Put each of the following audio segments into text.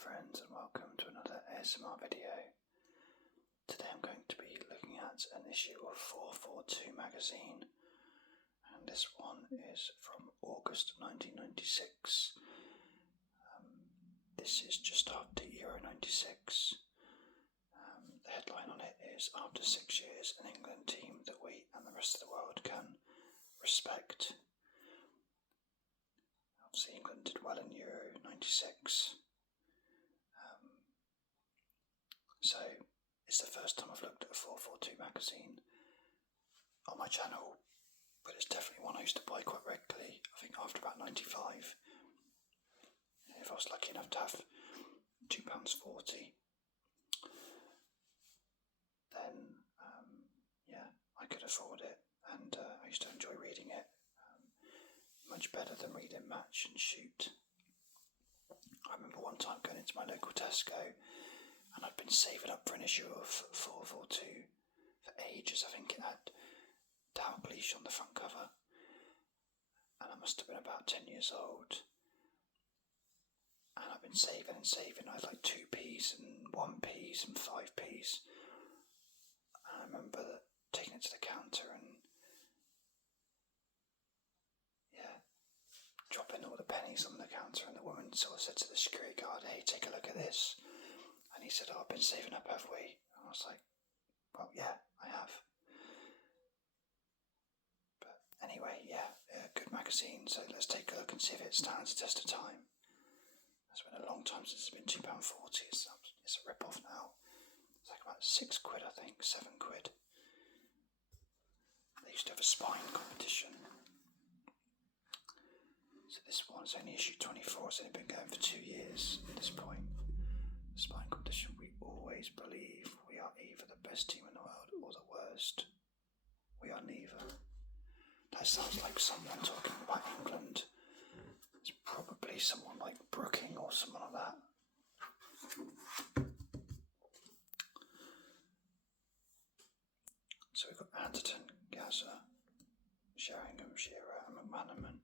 friends, and welcome to another ASMR video. Today I'm going to be looking at an issue of FourFourTwo magazine, and this one is from August 1996. This is just after Euro 96. The headline on it is "After 6 years, an England team that we and the rest of the world can respect." Obviously England did well in Euro 96. So it's the first time I've looked at a FourFourTwo magazine on my channel, but it's definitely one I used to buy quite regularly. I think after about 95, if I was lucky enough to have £2.40, then I could afford it, and I used to enjoy reading it. Much better than reading Match and Shoot. I remember one time going into my local Tesco, and I'd been saving up for an issue of FourFourTwo for ages. I think it had Dalglish on the front cover, and I must have been about 10 years old. And I've been saving and saving. I had like 2p's and 1p's and 5p's. And I remember taking it to the counter and dropping all the pennies on the counter, and the woman sort of said to the security guard, "Hey, take a look at this." And he said, "Oh, I've been saving up, have we?" And I was like, "Well, yeah, I have." But anyway, good magazine, so let's take a look and see if it stands the test of time. It's been a long time since it's been £2.40, it's a rip-off now. It's like about £6, I think, £7. They used to have a spine competition. So this one's only issue 24, it's only been going for 2 years at this point. The spine competition, we always believe we are either the best team in the world or the worst. We are neither. That sounds like someone talking about England. It's probably someone like Brooking or someone like that. So we've got Anderton, Gaza, Sheringham, Shearer and McManaman.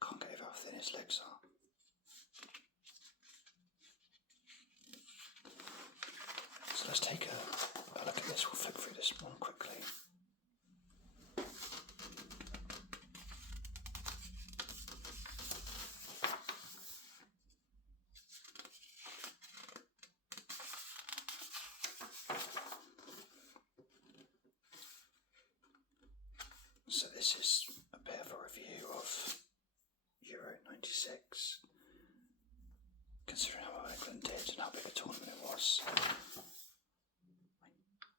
Can't get over how thin his legs are. So let's take a look at this. We'll flip through this one quickly. So this is a bit of a review of Euro 96, considering how well England did and how big a tournament it was.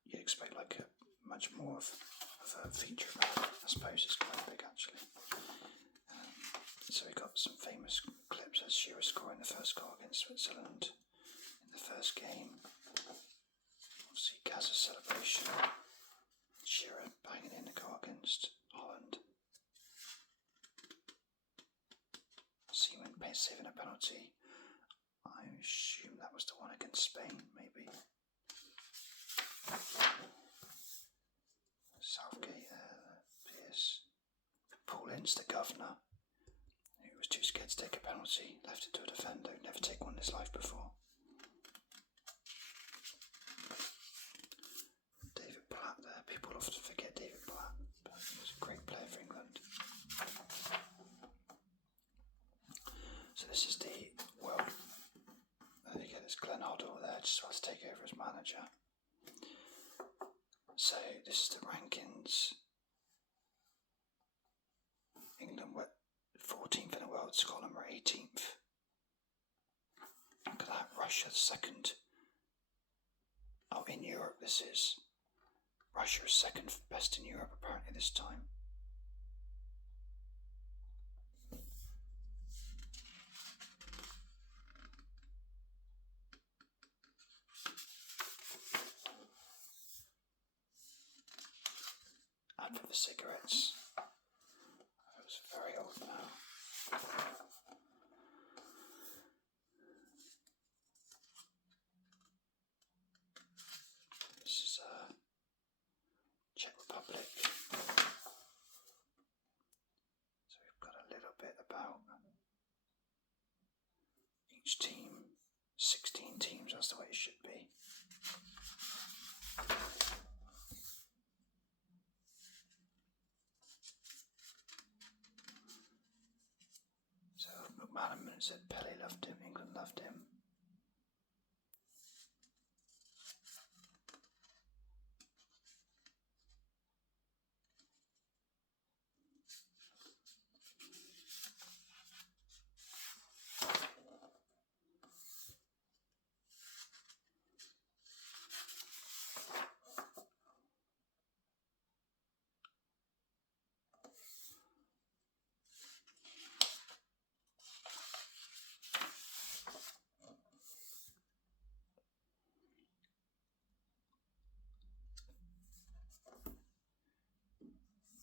You'd expect like a much more of a feature about it. I suppose it's quite big actually. So we got some famous clips as Shearer scoring the first goal against Switzerland in the first game. Obviously Gaza's celebration, Shearer banging in the goal against Holland. Seaman saving a penalty. I assume that was the one against Spain, maybe. Southgate, Pierce. Paul Ince, the governor, who was too scared to take a penalty, left it to a defender who'd never taken one in his life before. David Platt there. People often forget David Platt, but he was a great player for England. So this is the world. There you go, there's Glenn Hoddle there, just about to take over as manager. So this is the rankings. England were 14th in the world, Scotland were 18th. Look at that, Russia 2nd. Oh, in Europe this is. Russia is 2nd best in Europe apparently this time. Advert for cigarettes. It's very old now. This is Czech Republic. So we've got a little bit about each team. 16 teams, that's the way it should be. So McManaman said Pele loved him, England loved him.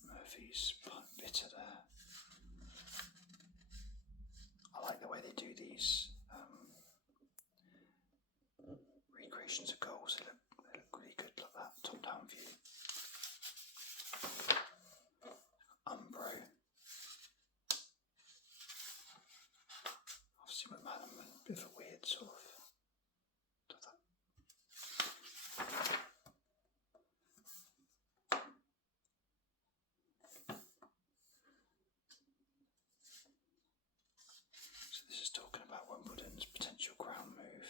Murphy's bitter there. I like the way they do these recreations of goals. They look really good like that, top down view. Umbro. Obviously McManaman, a bit of a weird sort of So this is talking about Wimbledon's potential crown move.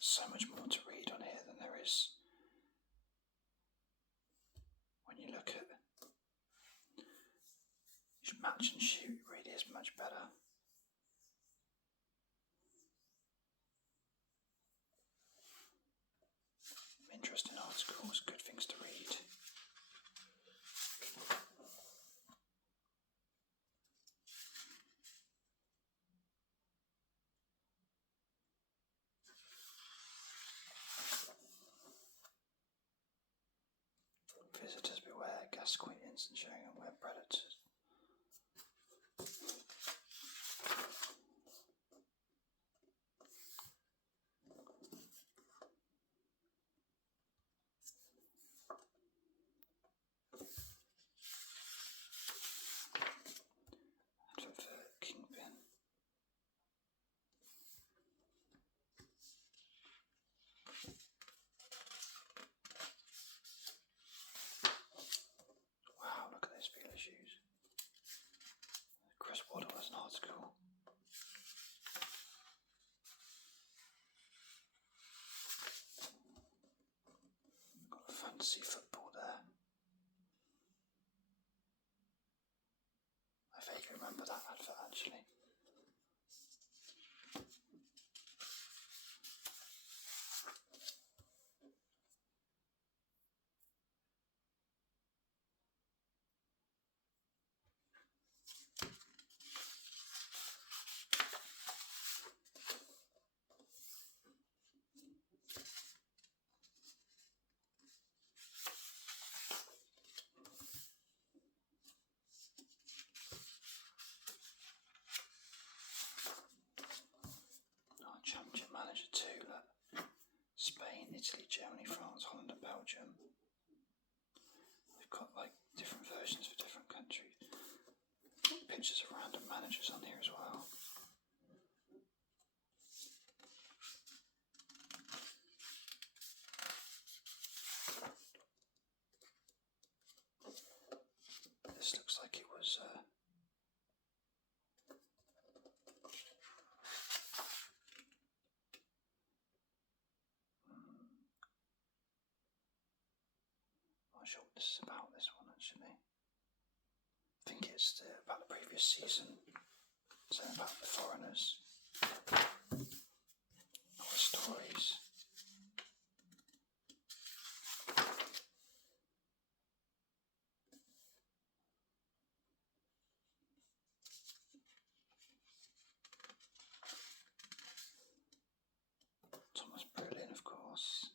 So much more to read on here than there is when you look at match and shoot. It really is much better. Interesting articles, good things to read. Visitors beware, Gascoigne instant showing and we're predators. And for Kingpin. Wow, look at those Fila shoes. Chris Waddle has an article. Got fantasy football there. I vaguely remember that advert actually. Championship manager too, look. Spain, Italy, Germany, France, Holland and Belgium. They've got like different versions for different countries. Pictures of random managers on here as well. This looks like it was not sure what this is about, this one actually. I think it's about the previous season. Something about the foreigners. Not the stories. Thomas Berlin, of course.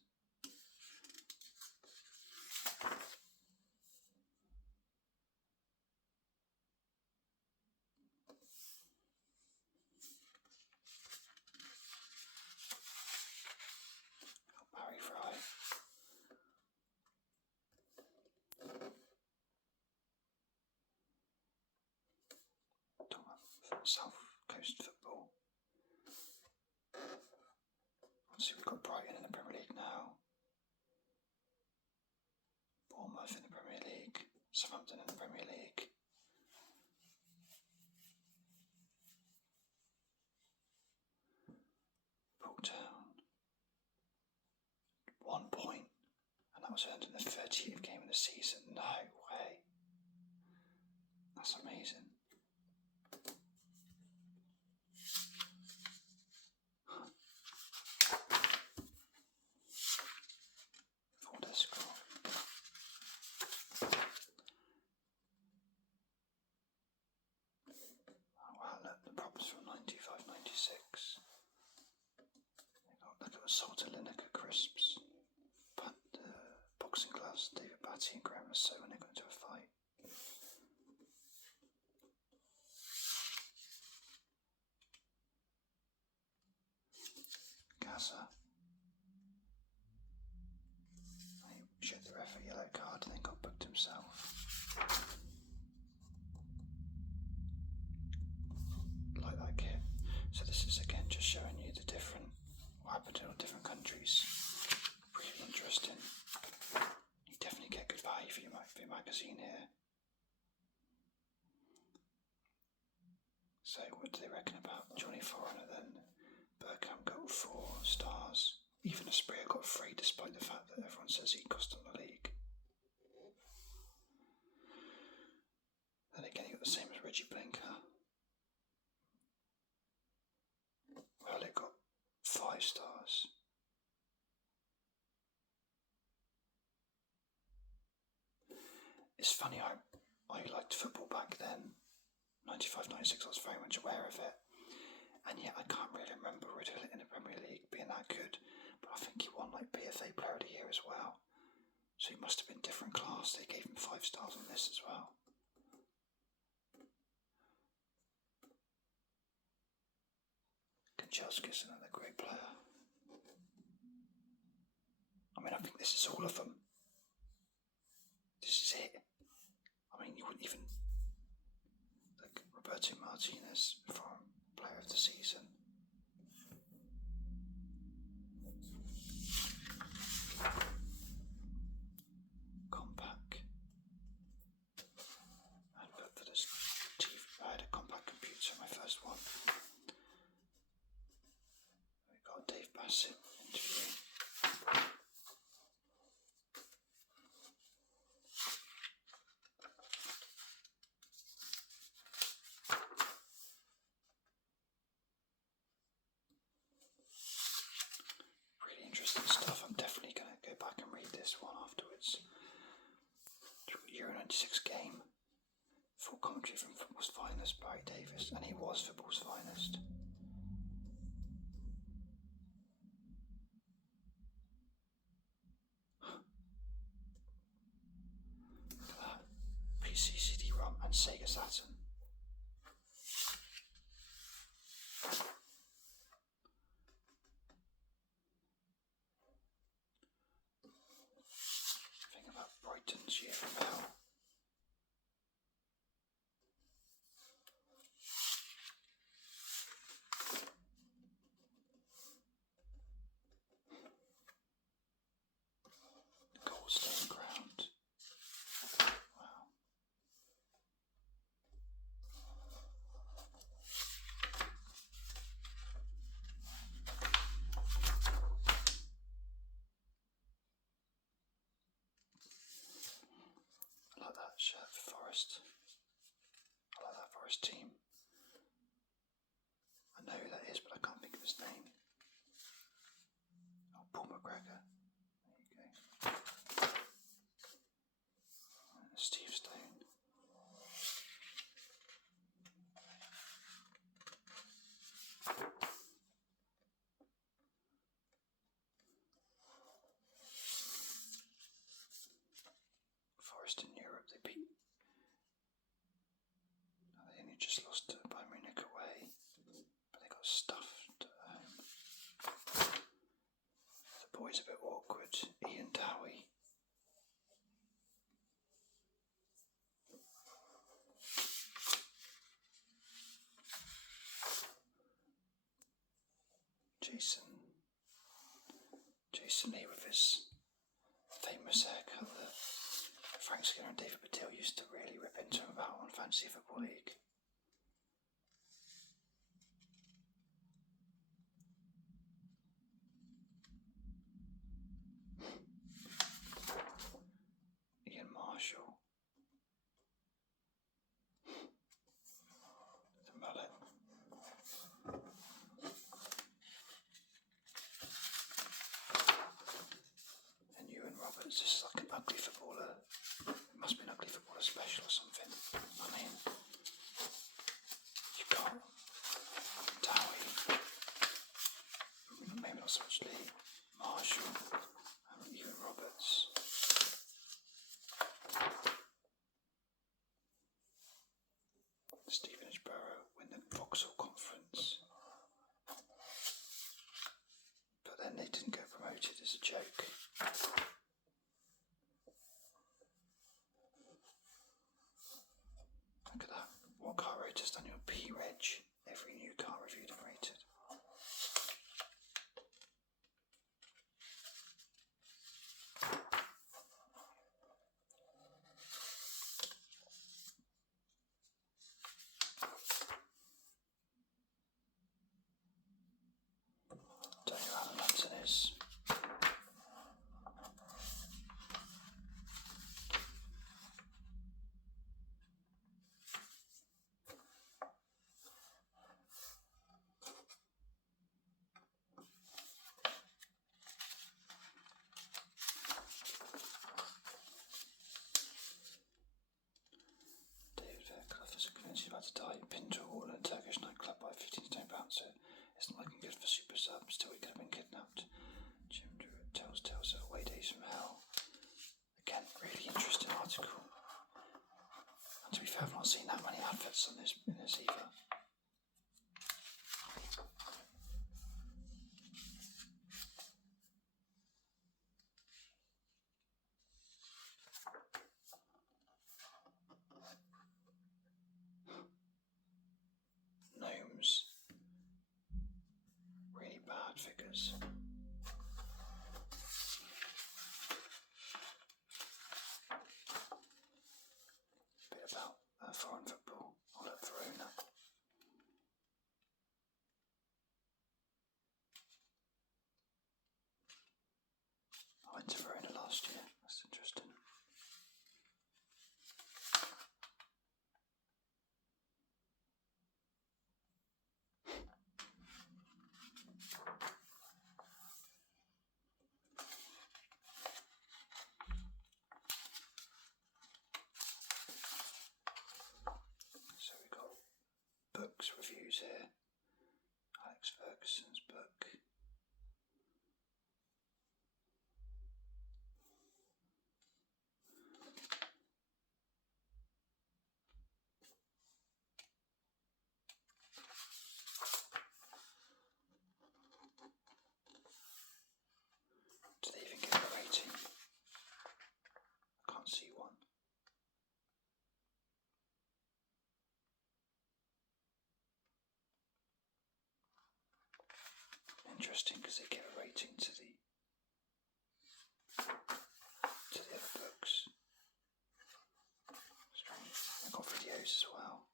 South Coast football. So we've got Brighton in the Premier League now. Bournemouth in the Premier League. Southampton in the Premier League. Town. 1 point, and that was earned in the 30th game of the season. No way. That's amazing. Fortescue. Oh wow, look, the props from 95-96. Look at the salted Lineker crisps, boxing gloves, David Batty and Graham Rousseau when they got into a fight. Gaza. He showed the ref a yellow card and then got booked himself. Like that kit. So this is again just showing you the different what happened in all different countries. Really interesting. You definitely get good value for your magazine here. So what do they reckon about Johnny Foreigner then? Bergkamp got 4 stars. Even Asprilla got 3 despite the fact that everyone says he cost them the league. Then again he got the same as Reggie Blinker. Well, it got 5 stars. It's funny, I liked football back then. 95-96, I was very much aware of it. And yet I can't really remember Riddle in the Premier League being that good. But I think he won like PFA Player of the Year as well. So he must have been different class. They gave him 5 stars on this as well. Kanchelskis, another great player. I mean, I think this is all of them. This is it. I mean, you wouldn't even... Like Roberto Martinez from Player of the Season. Compact. And for this TV, I had a compact computer, my first one. We got Dave Bassett interviewing. Interesting stuff. I'm definitely going to go back and read this one afterwards. Euro 96 game. Full commentary from football's finest, Barry Davis, and he was football's finest. Look at that. PC, CD-ROM, and Sega Saturn. Brighton's year from now. The Goldstone ground. Wow. I like that shirt for Forest. I like that Forest team. I know who that is, but I can't think of his name. Oh, Paul McGregor. There you go. And Steve Stone. Forest in Europe, they beat. No, they only just lost to Bayern Munich away, but they got stuffed at home. The boys a bit Jason Lee with his famous haircut that Frank Skinner and David Baddiel used to really rip into him about on Fantasy Football League. Ian Marshall. The mullet. And Ewan Roberts. This is like an ugly footballer. It must be an ugly footballer special or something. I mean, you've got Dowie. Maybe not so much Lee. Marshall. And Ewan Roberts. Stevenage Borough win the Vauxhall Conference. But then they didn't get promoted as a joke. Look at that. What car rater's done your P-Reg? Every new car reviewed and rated. Don't know how London is. Clough is convinced he's about to die. Pinned to a wall in a Turkish nightclub by a 15 stone bouncer. It's not looking good for Super Sub. Still, he could have been kidnapped. Jim Druitt tells tales of away days from hell. Again, really interesting article. And to be fair, I've not seen that many adverts on this either. Gnomes. Really bad figures. A bit about foreign football. All at Verona. I went to Verona last year. That's interesting. So we've got books reviews here. Alex Ferguson's book. Do they even give a rating? I can't see one. Interesting, because they give a rating to the other books. Strange. They've got videos as well.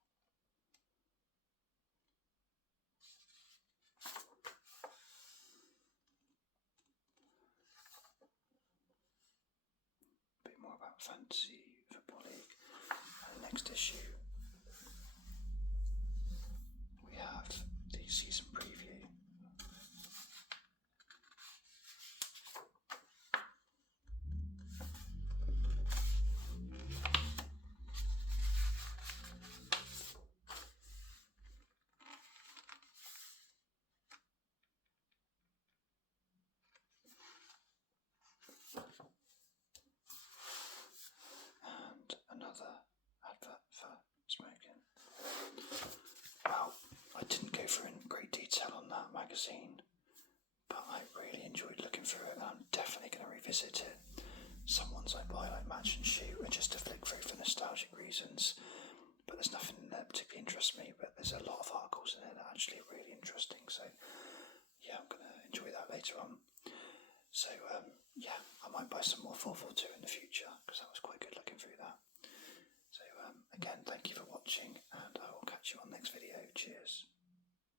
A bit more about Fantasy Football League. And the next issue, we have the season preview. And another advert for smoking. Well, I didn't go through in great detail on that magazine, but I really enjoyed looking through it, and I'm definitely going to revisit it. Some ones I buy, like Match and Shoot, are just to flick through for nostalgic reasons, but there's nothing in there that particularly interests me, but there's a lot of articles in there that actually are really interesting, so yeah, I'm going to later on. So yeah, I might buy some more 442 in the future.